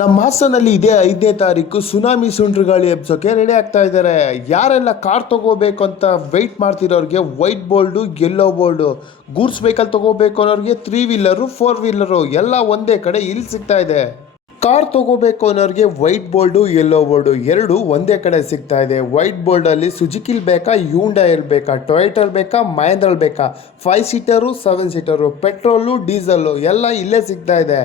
ನಮ್ಮ ಹಾಸನಲ್ಲಿ ಇದೇ 5ನೇ ತಾರೀಕು ಸುನಾಮಿ ಸುಂಟ್ರಗಾಳಿ ಎಬ್ಸೋಕೆ ರೆಡಿ ಆಗ್ತಾ ಇದ್ದಾರೆ. ಯಾರೆಲ್ಲ ಕಾರ್ ತಗೋಬೇಕು ಅಂತ ವೆಯ್ಟ್ ಮಾಡ್ತಿರೋರಿಗೆ white board, yellow board, goods vehicle ತಗೋಬೇಕು ಅನ್ನೋರಿಗೆ 3 ವೀಲರು, 4 ವೀಲರು ಎಲ್ಲ ಒಂದೇ ಕಡೆ ಇಲ್ಲಿ ಸಿಗ್ತಾ ಇದೆ. ಕಾರ್ ತಗೋಬೇಕು ಅನ್ನೋರಿಗೆ ವೈಟ್ ಬೋಲ್ಡು, ಯೆಲ್ಲೋ ಬೋಲ್ಡು ಎರಡು ಒಂದೇ ಕಡೆ ಸಿಗ್ತಾ ಇದೆ. ವೈಟ್ ಬೋಲ್ಡಲ್ಲಿ ಸುಜುಕಿಲ್ ಬೇಕಾ, ಹ್ಯುಂಡೈಲ್ ಬೇಕಾ, ಟೊಯೋಟಲ್ ಬೇಕಾ, ಮಹೇಂದ್ರಲ್ಲಿ ಬೇಕಾ, 5 ಸೀಟರು, 7 ಸೀಟರು, ಪೆಟ್ರೋಲು, ಡೀಸೆಲ್ಲು ಎಲ್ಲ ಇಲ್ಲೇ ಸಿಗ್ತಾ ಇದೆ.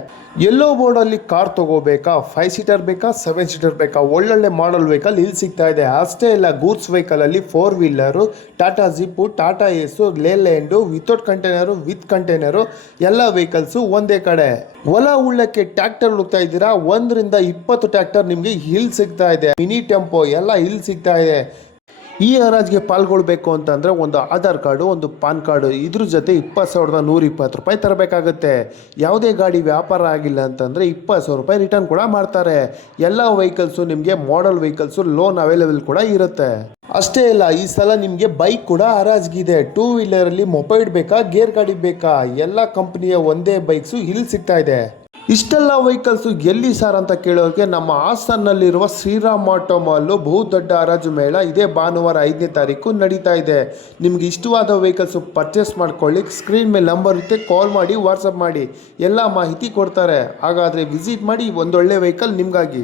ಯೆಲ್ಲೋ ಬೋರ್ಡಲ್ಲಿ ಕಾರ್ ತಗೋಬೇಕಾ, 5 ಸೀಟರ್ ಬೇಕಾ, 7 ಸೀಟರ್ ಬೇಕಾ, ಒಳ್ಳೊಳ್ಳೆ ಮಾಡಲ್ ವೆಹಿಕಲ್ ಇಲ್ಲಿ ಸಿಗ್ತಾ ಇದೆ. ಅಷ್ಟೇ ಇಲ್ಲ, ಗೂಡ್ಸ್ ವೆಹಿಕಲಲ್ಲಿ 4 wheeler, Tata zip, Tata ace, Leyland, without container, with container ಎಲ್ಲ ವೆಹಿಕಲ್ಸು ಒಂದೇ ಕಡೆ. ಹೊಲ ಉಳ್ಳಕ್ಕೆ ಟ್ರ್ಯಾಕ್ಟರ್ ಹುಡುಕ್ತಾ ಇದ್ದೀರಾ, 1ರಿಂದ 20 ಟ್ರ್ಯಾಕ್ಟರ್ ನಿಮಗೆ ಇಲ್ಲಿ ಸಿಗ್ತಾ ಇದೆ. ಮಿನಿ ಟೆಂಪೋ ಎಲ್ಲ ಇಲ್ಲಿ ಸಿಗ್ತಾ ಇದೆ. ಈ ಹರಾಜಿಗೆ ಪಾಲ್ಗೊಳ್ಬೇಕು ಅಂತಂದರೆ ಒಂದು ಆಧಾರ್ ಕಾರ್ಡು, ಒಂದು ಪಾನ್ ಕಾರ್ಡು, ಇದ್ರ ಜೊತೆ 20,120 ರೂಪಾಯಿ ತರಬೇಕಾಗುತ್ತೆ. ಯಾವುದೇ ಗಾಡಿ ವ್ಯಾಪಾರ ಆಗಿಲ್ಲ ಅಂತಂದರೆ 20,000 ರೂಪಾಯಿ ರಿಟರ್ನ್ ಕೂಡ ಮಾಡ್ತಾರೆ. ಎಲ್ಲ ವೆಹಿಕಲ್ಸು ನಿಮಗೆ ಮಾಡಲ್ ವೆಹಿಕಲ್ಸು ಲೋನ್ ಅವೈಲೇಬಲ್ ಕೂಡ ಇರುತ್ತೆ. ಅಷ್ಟೇ ಇಲ್ಲ, ಈ ಸಲ ನಿಮಗೆ ಬೈಕ್ ಕೂಡ ಹರಾಜಿಗಿದೆ. 2 ವೀಲರಲ್ಲಿ ಮೊಪೈಡ್ ಬೇಕಾ, ಗೇರ್ ಗಾಡಿ ಬೇಕಾ, ಎಲ್ಲ ಕಂಪ್ನಿಯ ಒಂದೇ ಬೈಕ್ಸು ಇಲ್ಲಿ ಸಿಗ್ತಾ ಇದೆ. ಇಷ್ಟೆಲ್ಲ ವೆಹಿಕಲ್ಸು ಎಲ್ಲಿ ಸರ್ ಅಂತ ಕೇಳೋರಿಗೆ ನಮ್ಮ ಹಾಸನ್ನಲ್ಲಿರುವ ಶ್ರೀರಾಮ್ ಆಟೋ ಮಾಲು ಬಹುದೊಡ್ಡ ಹರಾಜು ಮೇಳ ಇದೇ ಭಾನುವಾರ 5ನೇ ತಾರೀಕು ನಡೀತಾ ಇದೆ. ನಿಮ್ಗೆ ಇಷ್ಟವಾದ ವೆಹಿಕಲ್ಸು ಪರ್ಚೇಸ್ ಮಾಡ್ಕೊಳ್ಳಿ. ಸ್ಕ್ರೀನ್ ಮೇಲೆ ನಂಬರ್ ಇರುತ್ತೆ, ಕಾಲ್ ಮಾಡಿ, ವಾಟ್ಸಪ್ ಮಾಡಿ, ಎಲ್ಲ ಮಾಹಿತಿ ಕೊಡ್ತಾರೆ. ಹಾಗಾದರೆ ವಿಸಿಟ್ ಮಾಡಿ, ಒಂದೊಳ್ಳೆ ವೆಹಿಕಲ್ ನಿಮಗಾಗಿ.